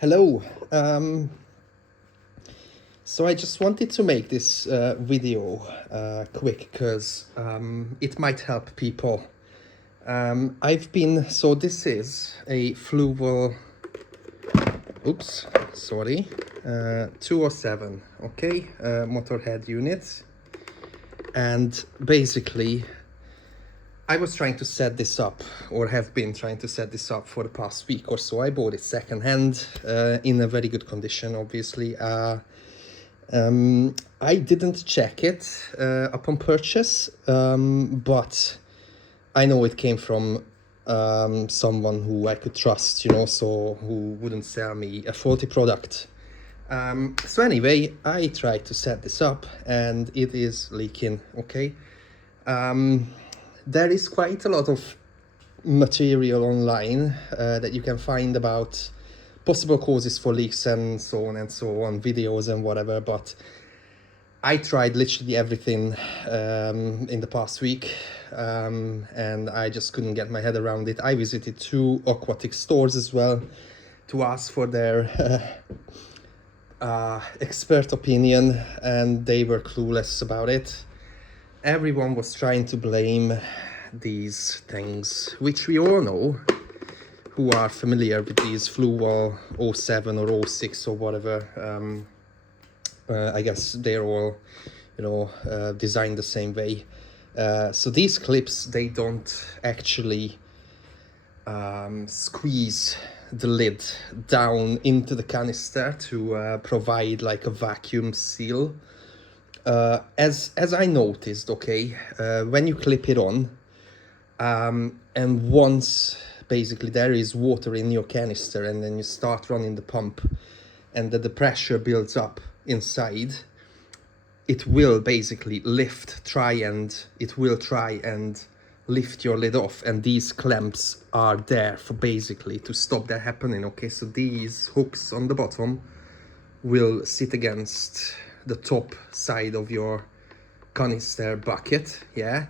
Hello. So I just wanted to make this video quick because it might help people. This is a Fluval, oops, sorry, 207, okay, motorhead unit. And basically, I was trying to set this up, or have been trying to set this up for the past week or so. I bought it secondhand, in a very good condition, obviously. I didn't check it upon purchase, but I know it came from someone who I could trust, so who wouldn't sell me a faulty product. So anyway, I tried to set this up and it is leaking, okay? There is quite a lot of material online that you can find about possible causes for leaks and so on, videos and whatever, but I tried literally everything in the past week, and I just couldn't get my head around it. I visited 2 aquatic stores as well to ask for their expert opinion, and they were clueless about it. Everyone was trying to blame these things, which we all know, who are familiar with these Fluval 07 or 06 or whatever. I guess they're all, designed the same way. So these clips, they don't actually squeeze the lid down into the canister to provide like a vacuum seal. As I noticed, okay, when you clip it on, and once basically there is water in your canister and then you start running the pump and the pressure builds up inside, it will basically try and lift your lid off, and these clamps are there for basically to stop that happening, okay? So these hooks on the bottom will sit against the top side of your canister bucket, yeah,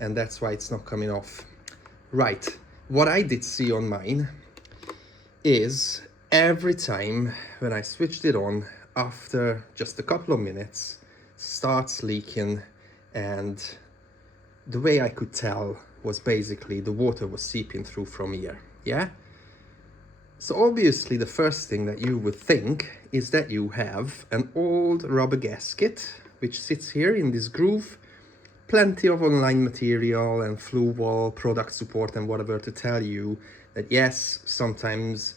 and that's why it's not coming off. Right, what I did see on mine is every time when I switched it on, after just a couple of minutes, starts leaking, and the way I could tell was basically the water was seeping through from here, yeah? So obviously the first thing that you would think is that you have an old rubber gasket which sits here in this groove. Plenty of online material and Fluval product support and whatever to tell you that yes, sometimes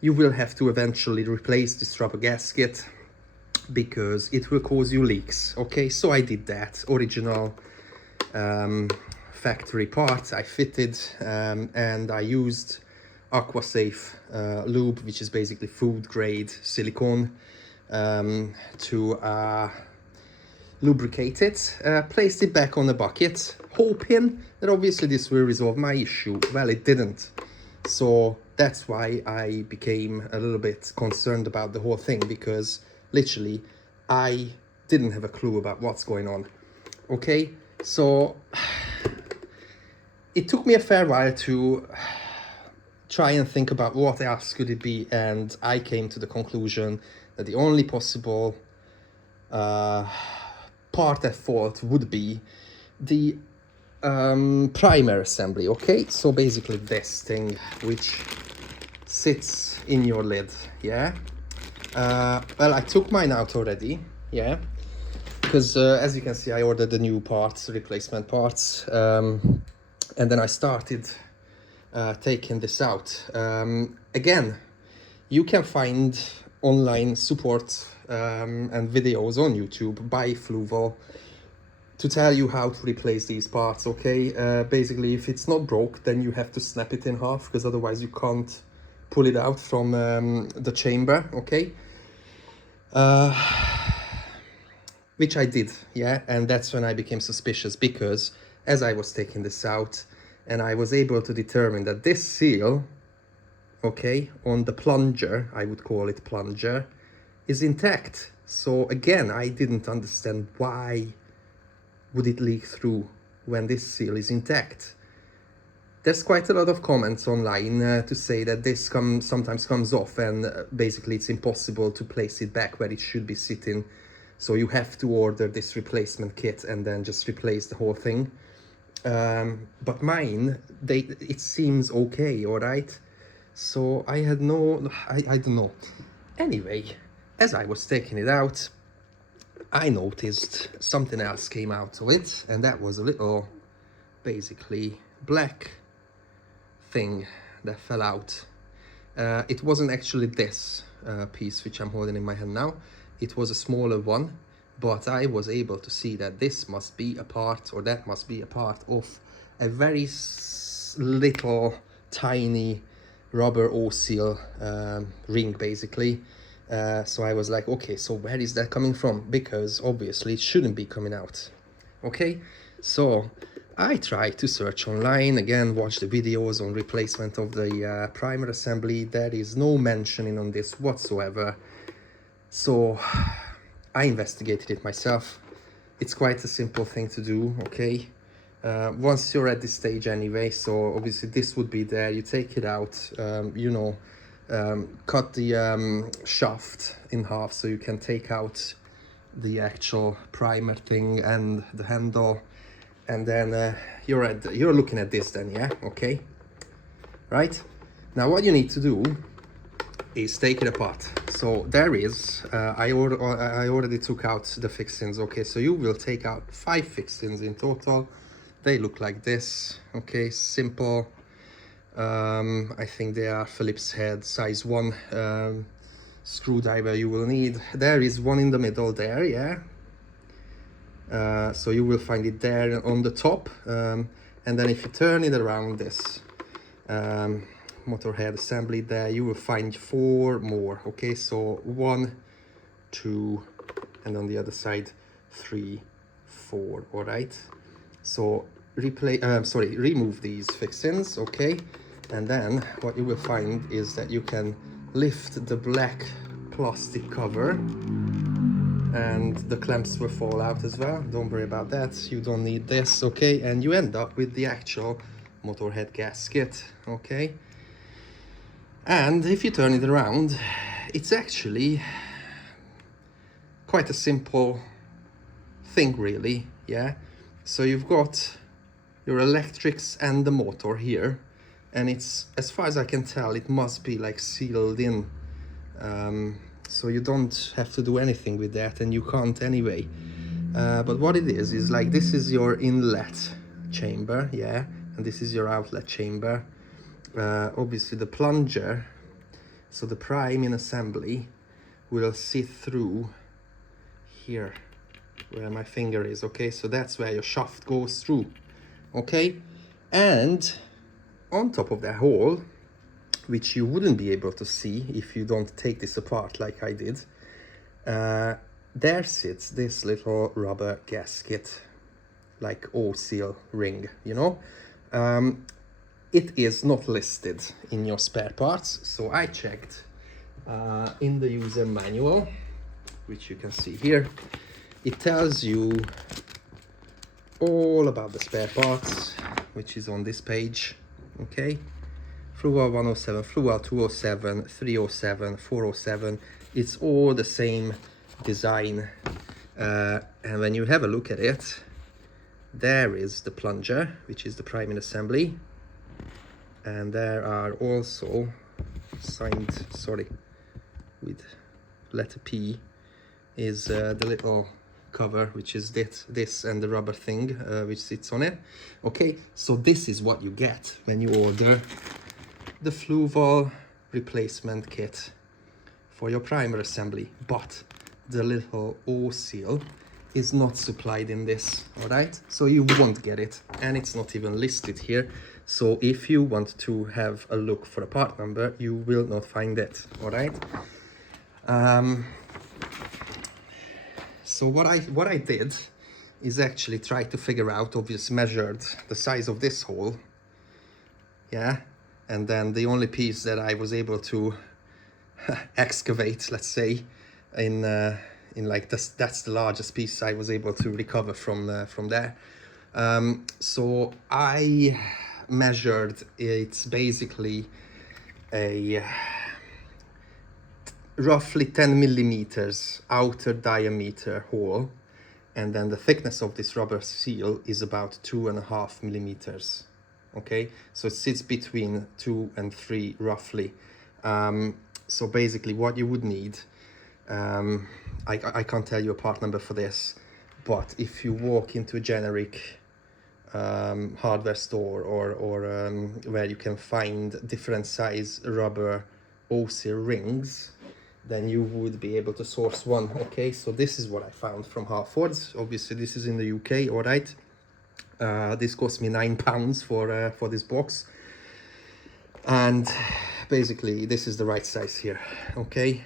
you will have to eventually replace this rubber gasket because it will cause you leaks, okay? So I did that. Original factory part I fitted, and I used AquaSafe lube, which is basically food grade silicone, to lubricate it. Placed it back on the bucket, hoping that obviously this will resolve my issue. Well, it didn't. So that's why I became a little bit concerned about the whole thing, because literally I didn't have a clue about what's going on, okay? So it took me a fair while to try and think about what else could it be, and I came to the conclusion that the only possible part at fault would be the primer assembly, okay? So basically this thing which sits in your lid, yeah? Well, I took mine out already, yeah? Because as you can see, I ordered the new parts, replacement parts, and then I started taking this out. Again, you can find online support and videos on YouTube by Fluval to tell you how to replace these parts, okay? Basically, if it's not broke, then you have to snap it in half, because otherwise you can't pull it out from the chamber, okay? Which I did, yeah? And that's when I became suspicious, because as I was taking this out, and I was able to determine that this seal, okay, on the plunger, I would call it plunger, is intact. So again, I didn't understand why would it leak through when this seal is intact. there's quite a lot of comments online to say that this sometimes comes off, and basically it's impossible to place it back where it should be sitting. So you have to order this replacement kit and then just replace the whole thing. But mine, it seems okay, all right? So I had I don't know. Anyway, as I was taking it out, I noticed something else came out of it, and that was a little, basically, black thing that fell out. It wasn't actually this piece which I'm holding in my hand now. It was a smaller one, but I was able to see that this must be a part, or that must be a part of a very little tiny rubber O-seal ring, basically. So I was like, okay, so where is that coming from? Because obviously it shouldn't be coming out. Okay, so I tried to search online, again, watch the videos on replacement of the primer assembly. There is no mentioning on this whatsoever. So I investigated it myself. It's quite a simple thing to do, okay? Once you're at this stage anyway, so obviously this would be there, you take it out, you know, cut the shaft in half so you can take out the actual primer thing and the handle, and then you're looking at this then, yeah, okay, right? Now what you need to do is take it apart. So there is, I already took out the fixings, okay, so you will take out 5 fixings in total. They look like this, okay, simple. I think they are Phillips head size 1 screwdriver you will need. There is one in the middle there, yeah. So you will find it there on the top, and then if you turn it around this motor head assembly there, you will find 4 more, okay, so 1, 2, and on the other side 3, 4, all right. So remove these fixings, okay, and then what you will find is that you can lift the black plastic cover, and the clamps will fall out as well. Don't worry about that, you don't need this, okay, and you end up with the actual motor head gasket, okay. And if you turn it around, it's actually quite a simple thing, really, yeah. So you've got your electrics and the motor here, and it's, as far as I can tell, it must be like sealed in, so you don't have to do anything with that, and you can't anyway. But what it is like, this is your inlet chamber, yeah, and this is your outlet chamber. Obviously the plunger, so the prime in assembly, will sit through here where my finger is, okay, so that's where your shaft goes through, okay. And on top of that hole, which you wouldn't be able to see if you don't take this apart like I did, there sits this little rubber gasket, like O-seal ring, you know. It is not listed in your spare parts, so I checked in the user manual, which you can see here. It tells you all about the spare parts, which is on this page, okay. Fluval 107, Fluval 207, 307, 407, it's all the same design. And when you have a look at it, there is the plunger, which is the priming assembly, and there are also signed, sorry, with letter P, is the little cover, which is this and the rubber thing which sits on it, okay. So this is what you get when you order the Fluval replacement kit for your primer assembly, but the little O-seal is not supplied in this, all right, so you won't get it, and it's not even listed here. So if you want to have a look for a part number, you will not find it, all right. So what I did is actually try to figure out, obviously measured the size of this hole, yeah, and then the only piece that I was able to excavate, let's say, in like this, that's the largest piece I was able to recover from there. So I measured, it's basically a roughly 10 millimeters outer diameter hole, and then the thickness of this rubber seal is about 2.5 millimeters. Okay, so it sits between 2 and 3 roughly. So basically what you would need, I can't tell you a part number for this, but if you walk into a generic hardware store or where you can find different size rubber OC rings, then you would be able to source one. Okay, so this is what I found from Harford's. Obviously this is in the UK, all right. This cost me £9 for this box, and basically this is the right size here. Okay,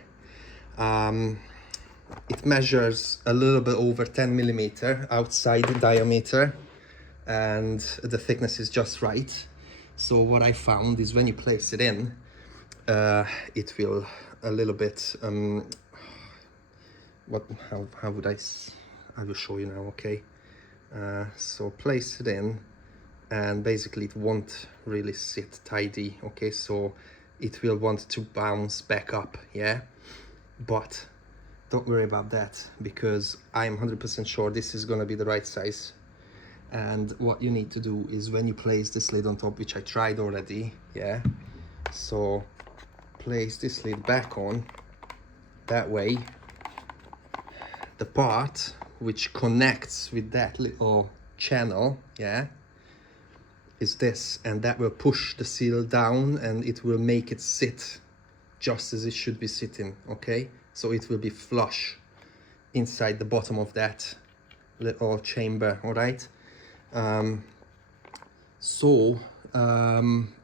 it measures a little bit over 10 millimeter outside diameter, and the thickness is just right. So what I found is when you place it in, it will a little bit how would I will show you now. Okay, so place it in, and basically it won't really sit tidy. Okay, so it will want to bounce back up, yeah, but don't worry about that, because I'm 100% sure this is gonna be the right size. And what you need to do is, when you place this lid on top, which I tried already, yeah, so place this lid back on. That way the part which connects with that little channel, yeah, is this, and that will push the seal down, and it will make it sit just as it should be sitting. Okay, so it will be flush inside the bottom of that little chamber. All right, I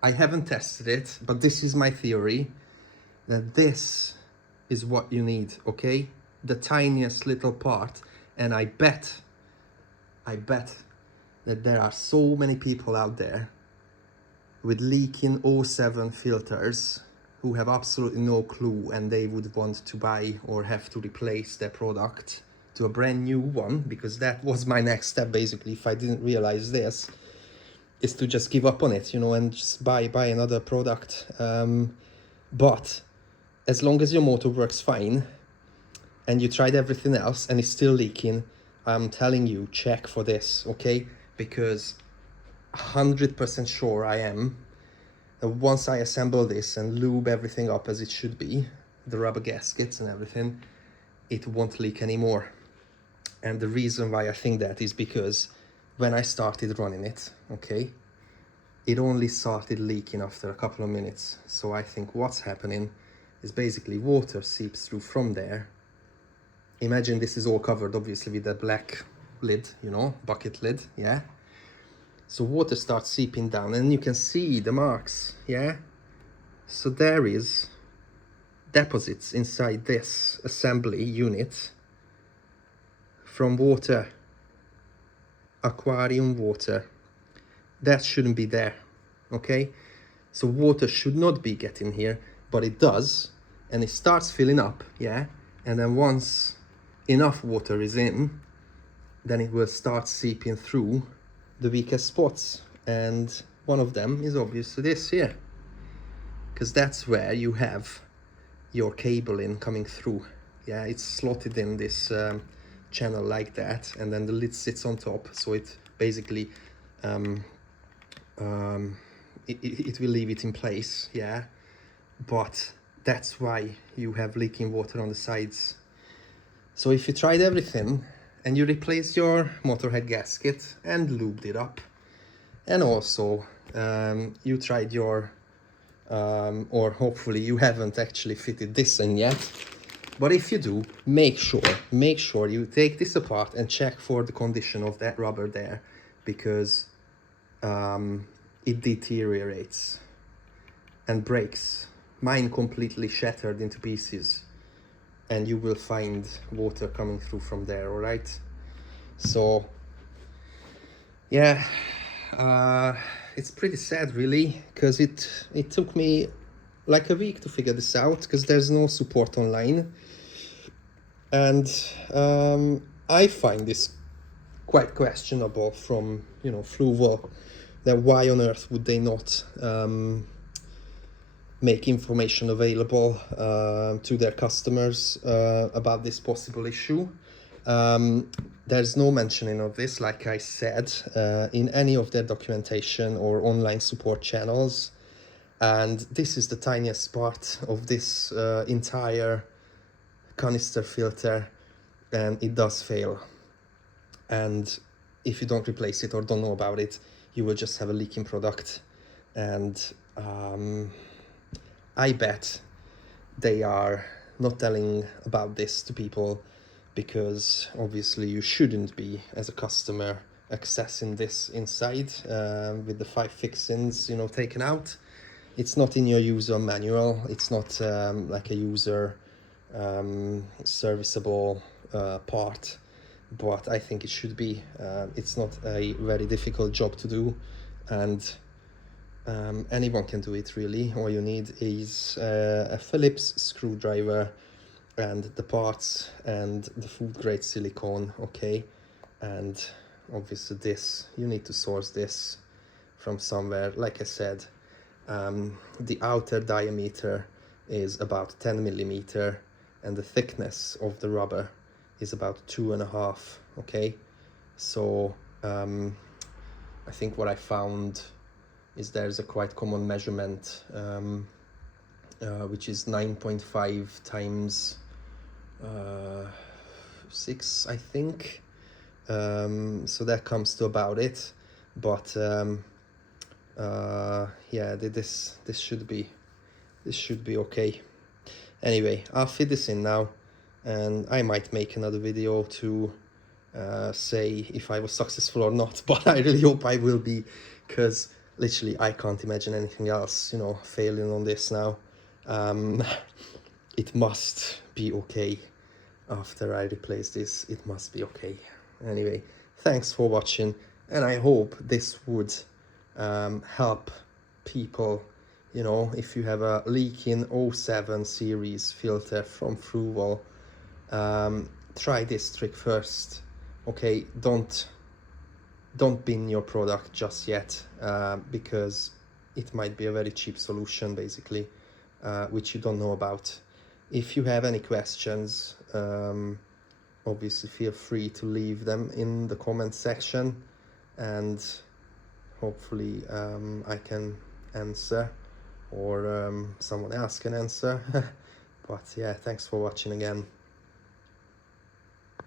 haven't tested it, but this is my theory, that this is what you need. Okay, the tiniest little part. And I bet that there are so many people out there with leaking O7 filters who have absolutely no clue, and they would want to buy or have to replace their product to a brand new one, because that was my next step basically. If I didn't realize this, is to just give up on it, you know, and just buy another product. But as long as your motor works fine and you tried everything else and it's still leaking, I'm telling you, check for this. Okay, because 100% sure I am that once I assemble this and lube everything up as it should be, the rubber gaskets and everything, it won't leak anymore. And the reason why I think that is because when I started running it, okay, it only started leaking after a couple of minutes. So I think what's happening is basically water seeps through from there. Imagine this is all covered obviously with that black lid, you know, bucket lid, yeah. So water starts seeping down, and you can see the marks, yeah. So there is deposits inside this assembly unit from water, aquarium water. That shouldn't be there. Okay, so water should not be getting here, but it does, and it starts filling up, yeah. And then once enough water is in, then it will start seeping through the weakest spots, and one of them is obviously this here, because that's where you have your cabling coming through. Yeah, it's slotted in this channel like that, and then the lid sits on top, so it basically it will leave it in place, yeah. But that's why you have leaking water on the sides. So if you tried everything and you replaced your motorhead gasket and lubed it up, and also you tried your or hopefully you haven't actually fitted this in yet, but if you do, make sure you take this apart and check for the condition of that rubber there, because it deteriorates and breaks. Mine completely shattered into pieces, and you will find water coming through from there. All right, so yeah, it's pretty sad really, because it took me like a week to figure this out, because there's no support online, and I find this quite questionable from, you know, Fluval, then why on earth would they not make information available to their customers about this possible issue? There's no mentioning of this, like I said, in any of their documentation or online support channels. And this is the tiniest part of this entire canister filter, and it does fail. And if you don't replace it or don't know about it, you will just have a leaking product. And I bet they are not telling about this to people because obviously you shouldn't be, as a customer, accessing this inside with the 5 fixings, you know, taken out. It's not in your user manual. It's not like a user serviceable part, but I think it should be. It's not a very difficult job to do, and anyone can do it really. All you need is a Phillips screwdriver and the parts and the food grade silicone, okay? And obviously this, you need to source this from somewhere. Like I said, the outer diameter is about 10 millimeter and the thickness of the rubber is about 2.5, okay? So I think what I found is there's a quite common measurement which is 9.5 times 6, I think. So that comes to about it, but yeah, this should be okay. Anyway, I'll fit this in now, and I might make another video to say if I was successful or not, but I really hope I will be, because literally I can't imagine anything else, you know, failing on this now. It must be okay. After I replace this, it must be okay. Anyway, thanks for watching, and I hope this would help people. You know, if you have a leaking 07 series filter from Fluval, try this trick first, okay? Don't bin your product just yet, because it might be a very cheap solution, basically, which you don't know about. If you have any questions, obviously feel free to leave them in the comment section, and hopefully I can answer, or someone else can answer. But yeah, thanks for watching again.